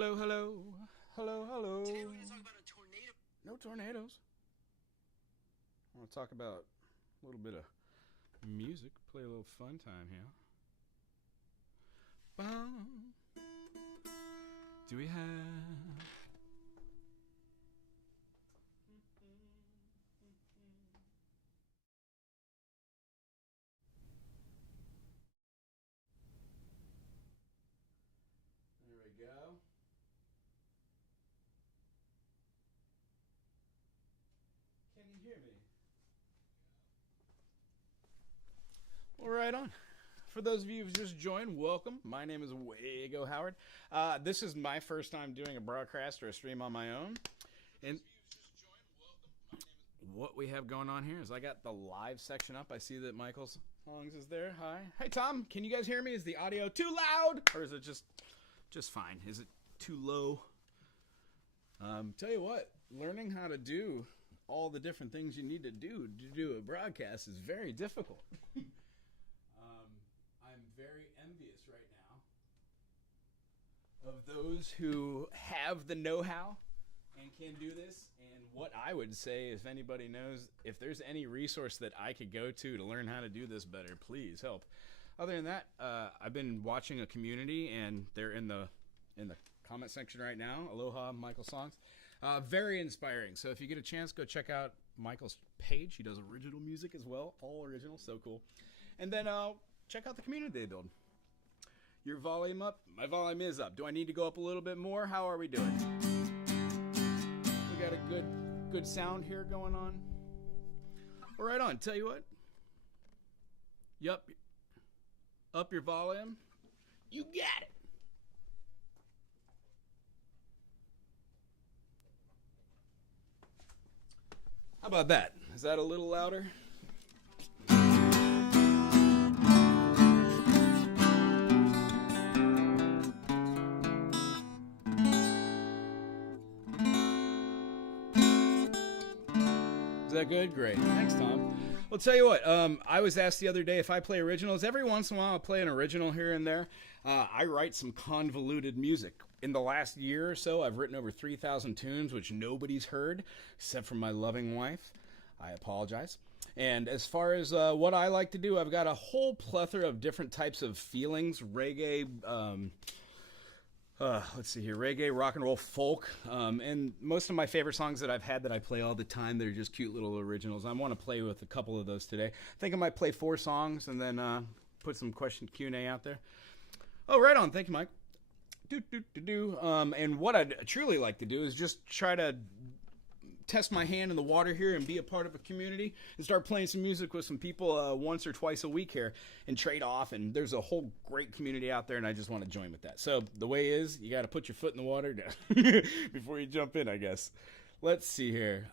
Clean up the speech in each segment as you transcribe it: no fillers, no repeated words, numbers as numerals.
Hello, hello. Hello, hello. Today we're going to talk about a tornado. No tornadoes. I want to talk about a little bit of music. Play a little fun time here. Bum. Do we have... There we go. Can you hear me? Well, right on. For those of you who've just joined, welcome. My name is Wago Howard. This is my first time doing a broadcast or a stream on my own. And what we have going on here is I got the live section up. I see that Michael's Hongs is there. Hi. Hey, Tom. Can you guys hear me? Is the audio too loud? Or is it just fine? Is it too low? Tell you what, learning how to do all the different things you need to do a broadcast is very difficult. I'm very envious right now of those who have the know-how and can do this. And what I would say, if anybody knows, if there's any resource that I could go to learn how to do this better, please help. Other than that, I've been watching a community, and they're in the comment section right now. Aloha, Michael Songs. Very inspiring. So if you get a chance, go check out Michael's page. He does original music as well. All original. So cool. And then check out the community they build. Your volume up? My volume is up. Do I need to go up a little bit more? How are we doing? We got a good sound here going on. Well, right on. Tell you what. Yup. Up your volume. You got it. How about that? Is that a little louder? Is that good? Great. Thanks, Tom. Well, tell you what, I was asked the other day if I play originals. Every once in a while I'll play an original here and there. I write some convoluted music. In the last year or so, I've written over 3,000 tunes, which nobody's heard, except for my loving wife. I apologize. And as far as what I like to do, I've got a whole plethora of different types of feelings. Reggae, let's see here, reggae, rock and roll, folk, and most of my favorite songs that I've had that I play all the time, they're just cute little originals. I want to play with a couple of those today. I think I might play 4 songs and then put some question Q&A out there. Oh, right on. Thank you, Mike. And what I'd truly like to do is just try to test my hand in the water here and be a part of a community and start playing some music with some people once or twice a week here and trade off. And there's a whole great community out there, and I just want to join with that. So the way is you got to put your foot in the water before you jump in, I guess. Let's see here.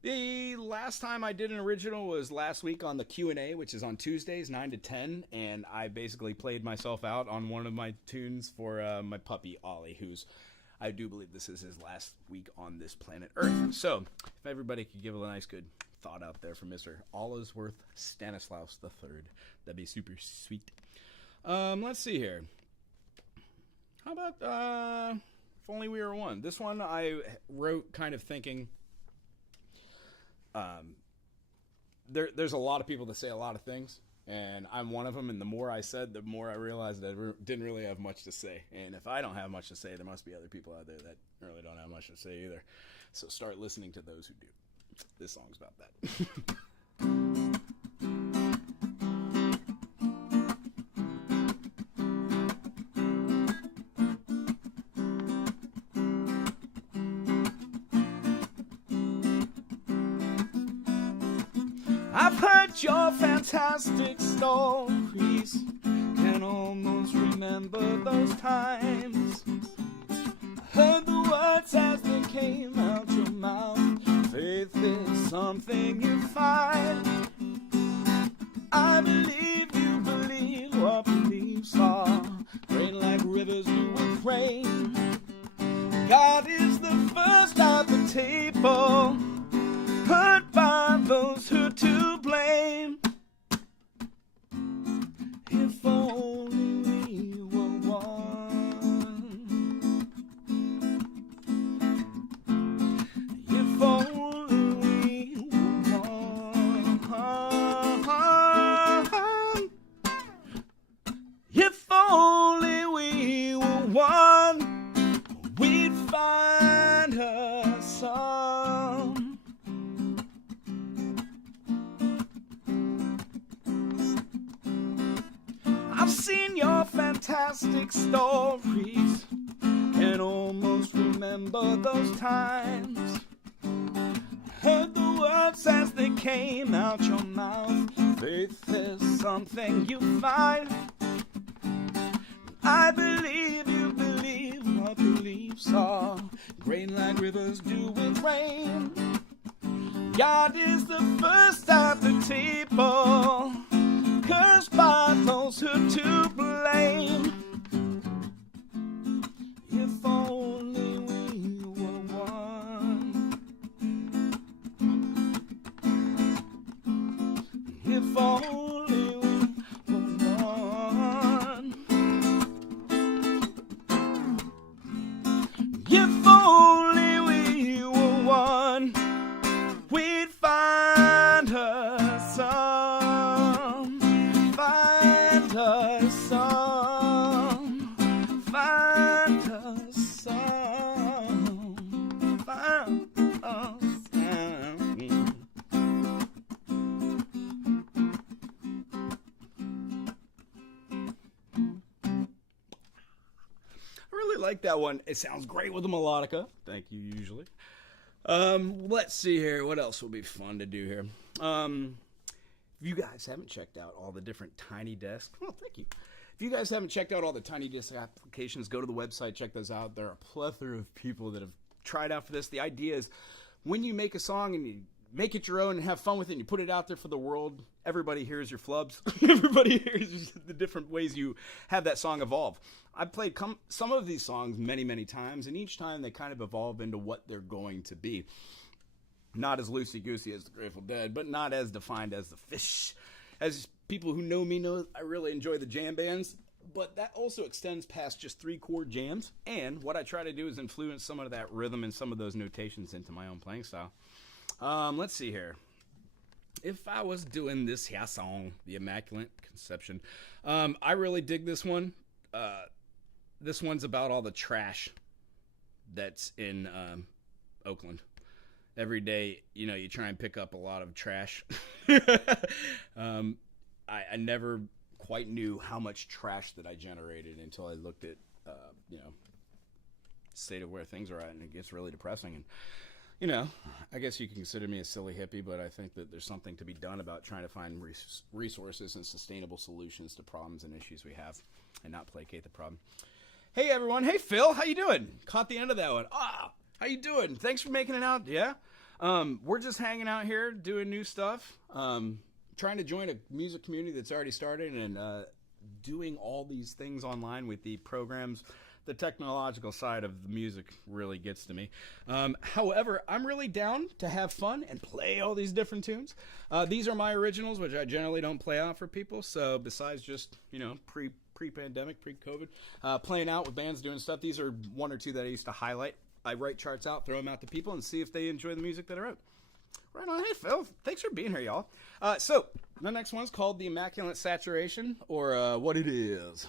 The last time I did an original was last week on the Q&A, which is on Tuesdays, 9 to 10, and I basically played myself out on one of my tunes for my puppy, Ollie, who's, I do believe this is his last week on this planet Earth. So, if everybody could give a nice good thought out there for Mr. Allsworth Stanislaus III, that'd be super sweet. Let's see here. How about If Only We Were One? This one I wrote kind of thinking... there's a lot of people that say a lot of things, and I'm one of them, and the more I said, the more I realized that I didn't really have much to say. And if I don't have much to say, there must be other people out there that really don't have much to say either. So start listening to those who do. This song's about that. I've heard your fantastic stories, can almost remember those times. Heard the words as they came out your mouth. Faith is something you find. I believe you believe what beliefs are. Rain like rivers you will pray. God is the first at the table, hurt by those who to blame. If only we were one. I've seen your fantastic stories, can almost remember those times. Heard the words as they came out your mouth. Faith is something you find. I believe you believe what beliefs are. Grain like rivers do with rain. God is the first at the table, cursed by those who to blame. If only we were one. If only we were one. If only we were one, we'd find her some, find her some, find her some, find her some. I really like that one. It sounds great with a melodica. Thank you, usually. Let's see here. What else will be fun to do here? If you guys haven't checked out all the different Tiny Desk, oh, thank you. If you guys haven't checked out all the Tiny Desk applications, go to the website, check those out. There are a plethora of people that have tried out for this. The idea is when you make a song and you make it your own and have fun with it and you put it out there for the world, everybody hears your flubs. Everybody hears the different ways you have that song evolve. I've played some of these songs many, many times, and each time they kind of evolve into what they're going to be. Not as loosey-goosey as the Grateful Dead, but not as defined as the Fish. As people who know me know, I really enjoy the jam bands, but that also extends past just 3-chord jams, and what I try to do is influence some of that rhythm and some of those notations into my own playing style. Let's see here. If I was doing this here song, The Immaculate Conception, I really dig this one. This one's about all the trash that's in Oakland. Every day, you try and pick up a lot of trash. I never quite knew how much trash that I generated until I looked at, state of where things are at, and it gets really depressing. And, I guess you can consider me a silly hippie, but I think that there's something to be done about trying to find resources and sustainable solutions to problems and issues we have and not placate the problem. Hey, everyone. Hey, Phil. How you doing? Caught the end of that one. How you doing? Thanks for making it out. Yeah? We're just hanging out here doing new stuff, trying to join a music community that's already started and doing all these things online with the programs. The technological side of the music really gets to me. However, I'm really down to have fun and play all these different tunes. These are my originals, which I generally don't play out for people. So besides just, pre-pandemic, pre-COVID, playing out with bands doing stuff, these are one or two that I used to highlight. I write charts out, throw them out to people, and see if they enjoy the music that I wrote. Right on. Hey, Phil. Thanks for being here, y'all. So the next one's called The Immaculate Saturation, or What It Is.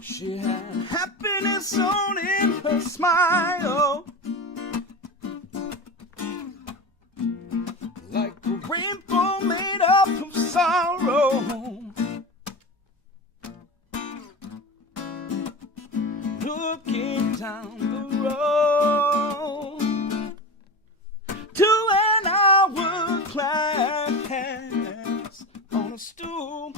She had happiness on in her smile, like a rainbow made up of sorrow. Looking down the road to an hourglass on a stool.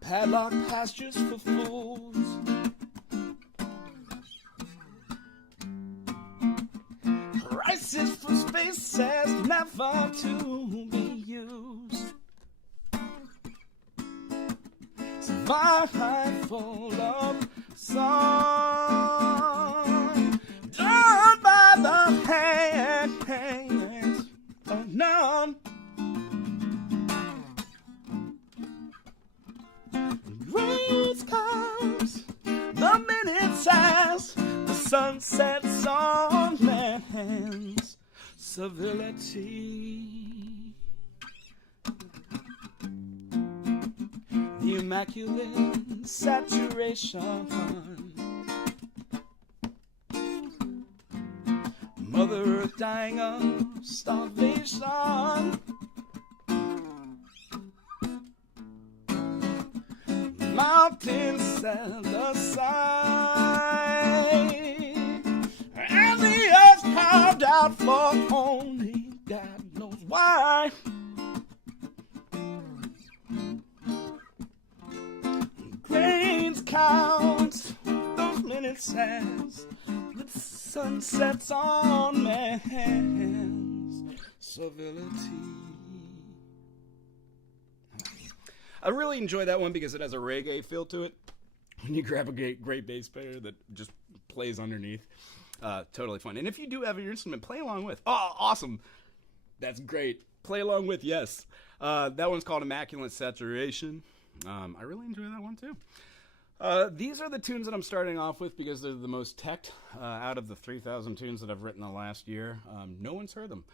Padlock pastures for fools. Prices for spaces never to be used. Survive full of sun, done by the hand. civility, the immaculate saturation, Mother Earth dying of starvation, mountains set aside, and the earth carved out for only God knows why. Grains count those minutes as the sun sets on man's civility. I really enjoy that one because it has a reggae feel to it. When you grab a great bass player that just plays underneath. Totally fun. And if you do have your instrument, play along with. Oh, awesome. That's great. Play along with, yes. That one's called Immaculate Saturation. I really enjoy that one too. These are the tunes that I'm starting off with because they're the most teched out of the 3,000 tunes that I've written the last year. No one's heard them.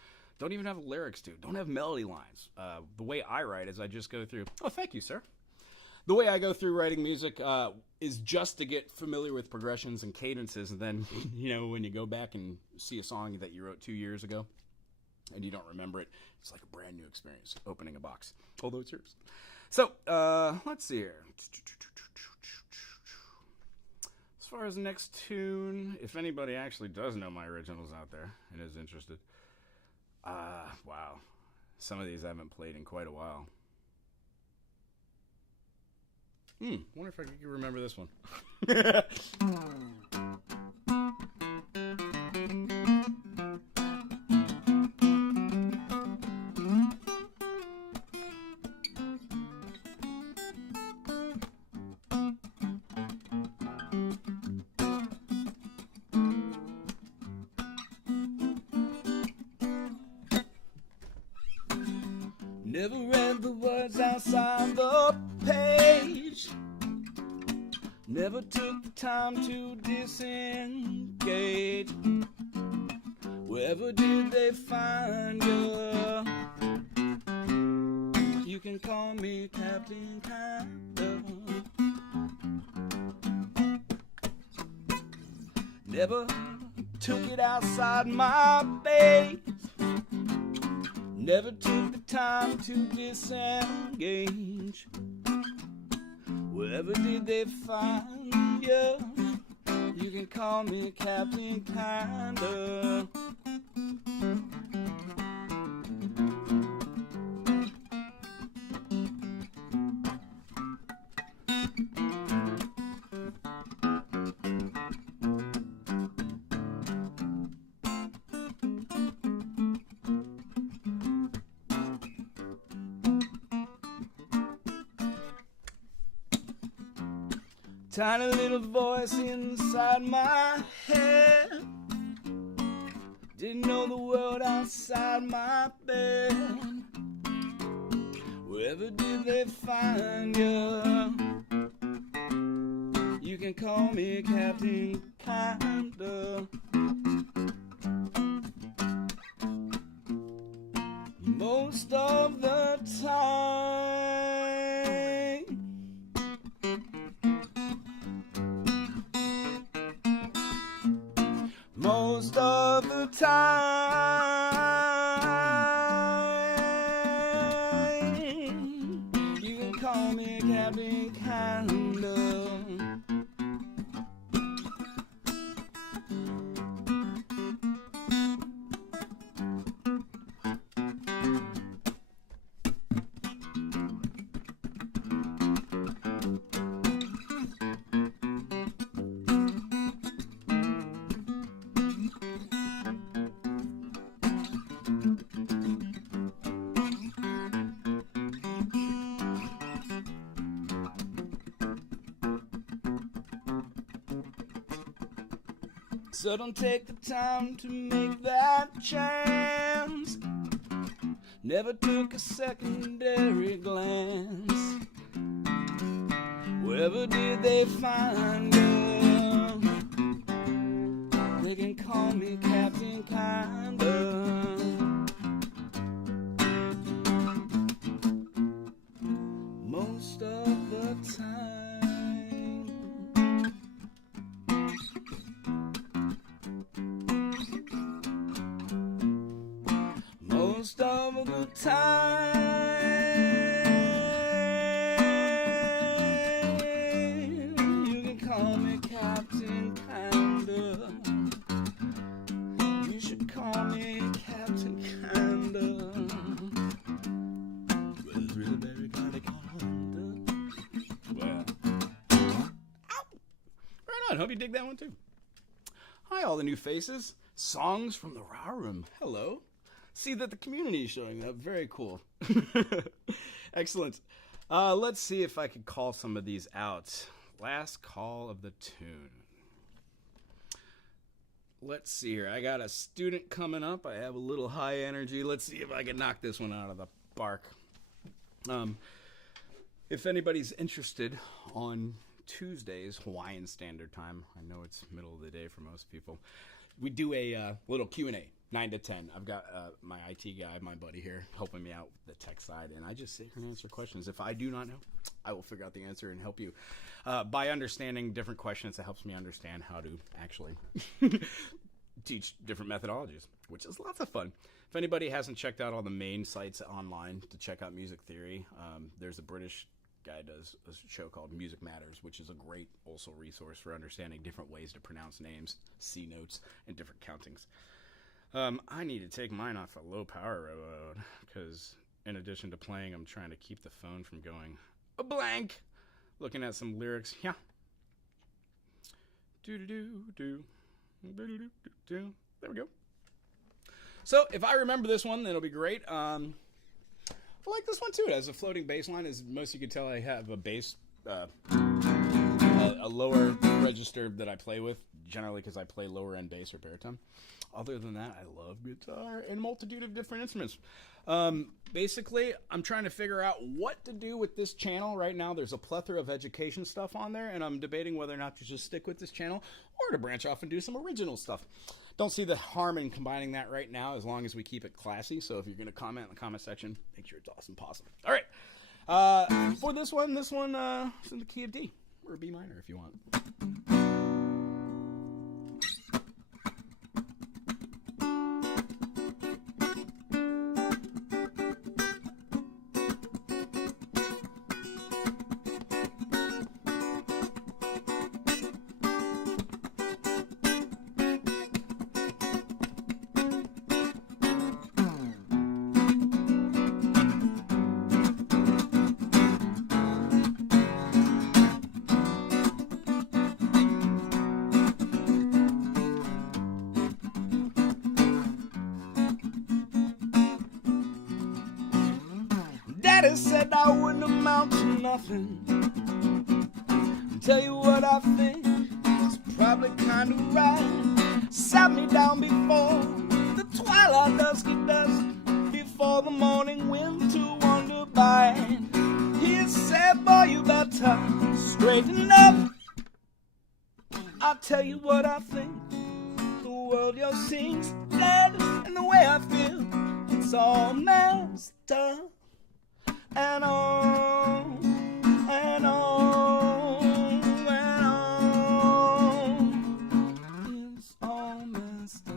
Don't even have lyrics to. Don't have melody lines. The way I write is I just go through. Oh, thank you, sir. The way I go through writing music is just to get familiar with progressions and cadences, and then when you go back and see a song that you wrote 2 years ago, and you don't remember it, it's like a brand new experience opening a box. Although it's yours. So let's see here. As far as the next tune, if anybody actually does know my originals out there and is interested. Wow. Some of these I haven't played in quite a while. Wonder if I could remember this one. Never read the words outside the page. Never took the time to disengage. Wherever did they find you? You can call me Captain Kinda. Never took it outside my base. Never took the time to disengage. Wherever did they find you? You can call me Captain Kinda. Tiny little voice inside my head didn't know the world outside my bed. Wherever did they find you? You can call me Captain Kinda. Most of the time, most of the time, you can call me Captain Kinda. So don't take the time to make that chance. Never took a secondary glance. Wherever did they find you? They can call me Captain Kinda. most of a good time. You can call me Captain Kinda. You should call me Captain Kinda. Well, it's really very kinda. Well, right on. Hope you dig that one too. Hi, all the new faces. Songs from the Raw Room. Hello. See that the community is showing up. Very cool. Excellent. Let's see if I could call some of these out. Last call of the tune. Let's see here. I got a student coming up. I have a little high energy. Let's see if I can knock this one out of the park. If anybody's interested, on Tuesdays, Hawaiian Standard Time, I know it's middle of the day for most people, we do a little Q&A, 9 to 10. I've got my IT guy, my buddy here, helping me out with the tech side, and I just sit here and answer questions. If I do not know, I will figure out the answer and help you. By understanding different questions, it helps me understand how to actually teach different methodologies, which is lots of fun. If anybody hasn't checked out all the main sites online to check out music theory, there's a British guy does a show called Music Matters, which is a great also resource for understanding different ways to pronounce names, C notes, and different countings. I need to take mine off a low power mode because in addition to playing, I'm trying to keep the phone from going a blank. Looking at some lyrics, yeah. Do do do do do do do. There we go. So if I remember this one, that'll be great. I like this one too. It has a floating bass line. As most of you can tell, I have a bass, a lower register that I play with, generally because I play lower end bass or baritone. Other than that, I love guitar and a multitude of different instruments. Basically, I'm trying to figure out what to do with this channel right now. There's a plethora of education stuff on there, and I'm debating whether or not to just stick with this channel or to branch off and do some original stuff. Don't see the harm in combining that right now as long as we keep it classy. So if you're going to comment in the comment section, make sure it's awesome possum. All right. For this one is in the key of D or B minor if you want. Daddy said I wouldn't amount to nothing. Tell you what I think, it's probably kind of right. Sat me down before the twilight dusky dusk, before the morning wind to wander by. He said, boy, you better straighten up. I'll tell you what I think, the world you're seeing's dead, and the way I feel, it's all messed up. And on, and on, and on, it's all messed up.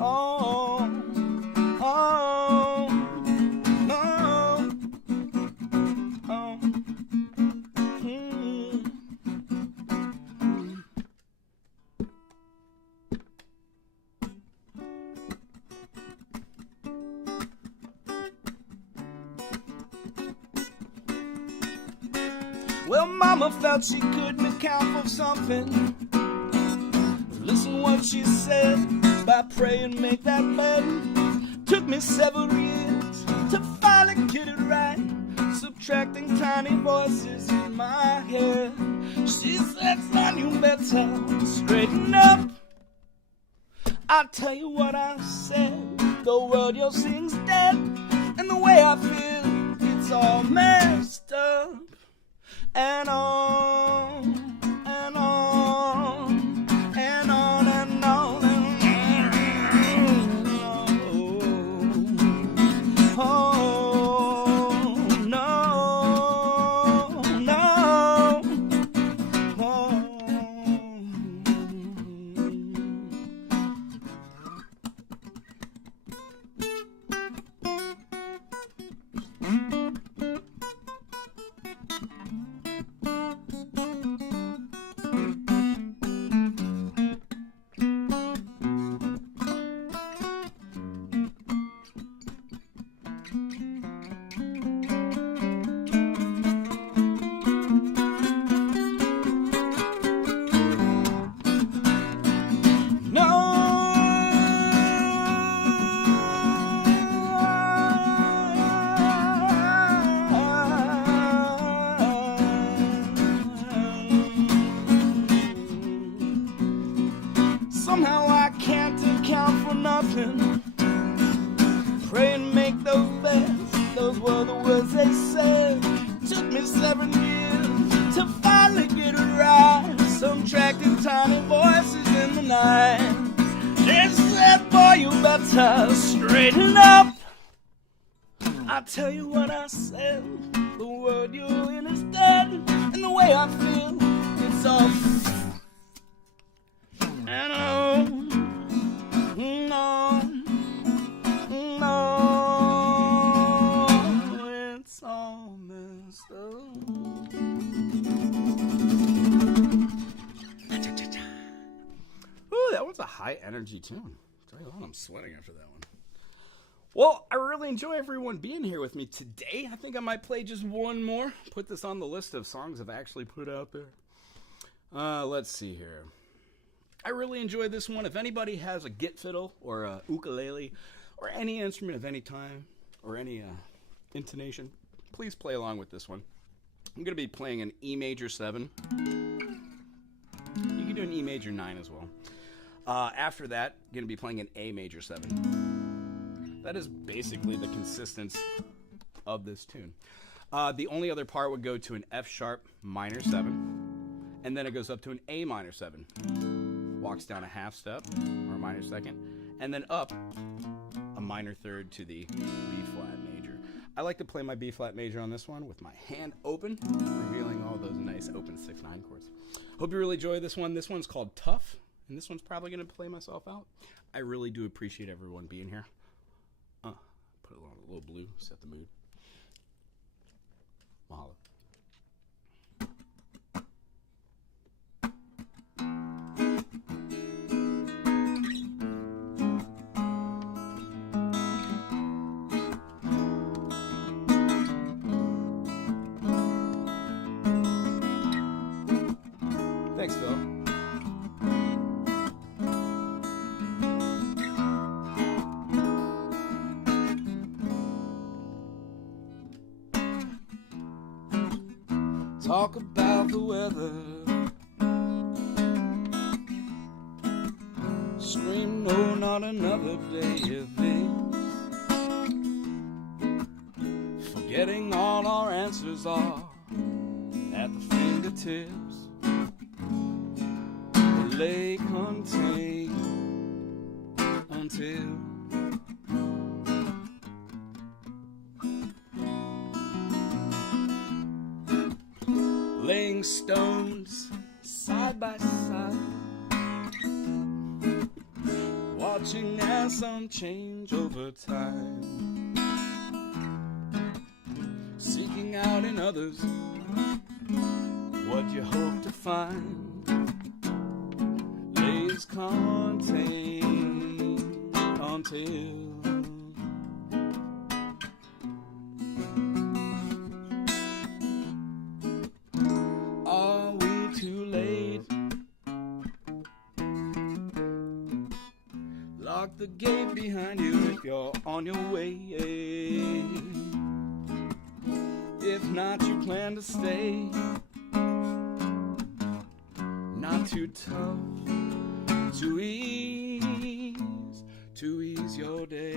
Oh, oh, no, oh, Well, Mama felt she couldn't account for something. Listen what she said, by pray and make that bed. Took me several years to finally get it right, subtracting tiny voices in my head. She said, son, you better straighten up. I'll tell you what I said, the world you're seeing's dead, and the way I feel, it's all messed up. And on, and on, and on, and on, and on. Oh, no, no, no. mountain. Pray and make those beds, those were the words they said. Took me 7 years to finally get it right. Subtracting tiny voices in the night. They said, boy, you better straighten up. I tell you what I said, the word you're in is dead, and the way I feel, it's all. And oh, no, no, it's all messed up. Ooh, that was a high energy tune. Tell you what, I'm sweating after that one. Well, I really enjoy everyone being here with me today. I think I might play just one more. Put this on the list of songs I've actually put out there. Let's see here. I really enjoyed this one. If anybody has a git fiddle or a ukulele or any instrument of any time or any intonation, please play along with this one. I'm going to be playing an E major 7. You can do an E major 9 as well. After that, I'm going to be playing an A major 7. That is basically the consistence of this tune. The only other part would go to an F sharp minor 7, and then it goes up to an A minor 7. Walks down a half step, or a minor second, and then up a minor third to the B flat major. I like to play my B flat major on this one with my hand open, revealing all those nice open 6/9 chords. Hope you really enjoy this one. This one's called Tough, and this one's probably going to play myself out. I really do appreciate everyone being here. Put a little blue, set the mood. Mahalo. Thanks, Phil. Talk about the weather. Scream, no, not another day of this. Forgetting all our answers are at the fingertips. The lake contained until laying stones side by side, watching as some change over time, seeking out in others what you hope to find, lays contained until lock the gate behind you if you're on your way. If not, you plan to stay. Not too tough to ease your day.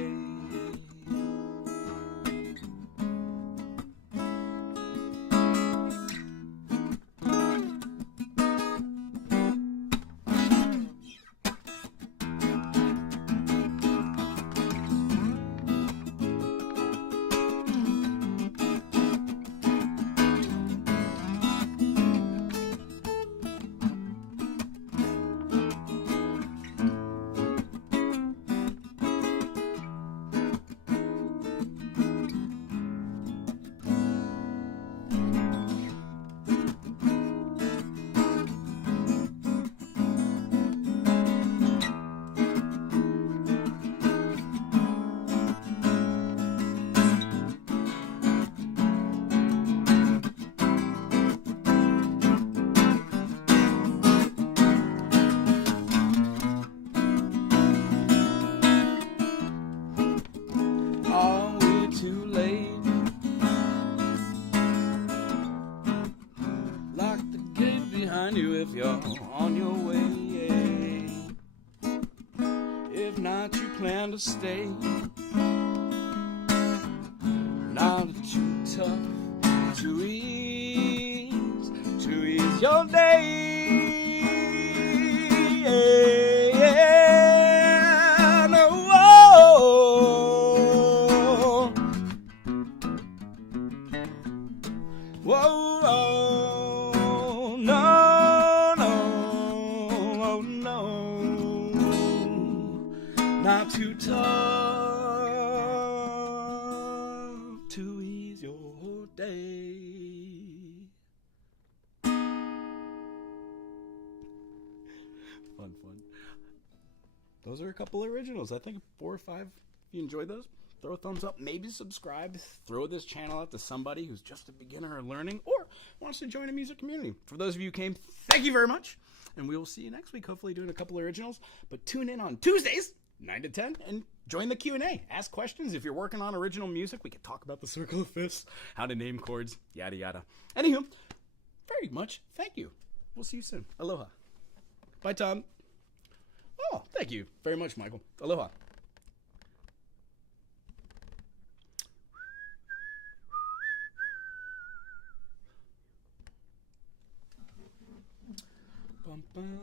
If you're on your way, if not, you plan trying to stay. Not too tough to ease your day. Yeah, no, whoa, no, not too tough to ease your day. Fun. Those are a couple of originals. I think 4 or 5. If you enjoyed those, throw a thumbs up. Maybe subscribe. Throw this channel out to somebody who's just a beginner or learning or wants to join a music community. For those of you who came, thank you very much. And we will see you next week, hopefully doing a couple of originals. But tune in on Tuesdays, 9 to 10, and join the Q&A. Ask questions. If you're working on original music, we can talk about the circle of fifths, how to name chords, yada, yada. Anywho, very much thank you. We'll see you soon. Aloha. Bye, Tom. Oh, thank you very much, Michael. Aloha. Bum, bum.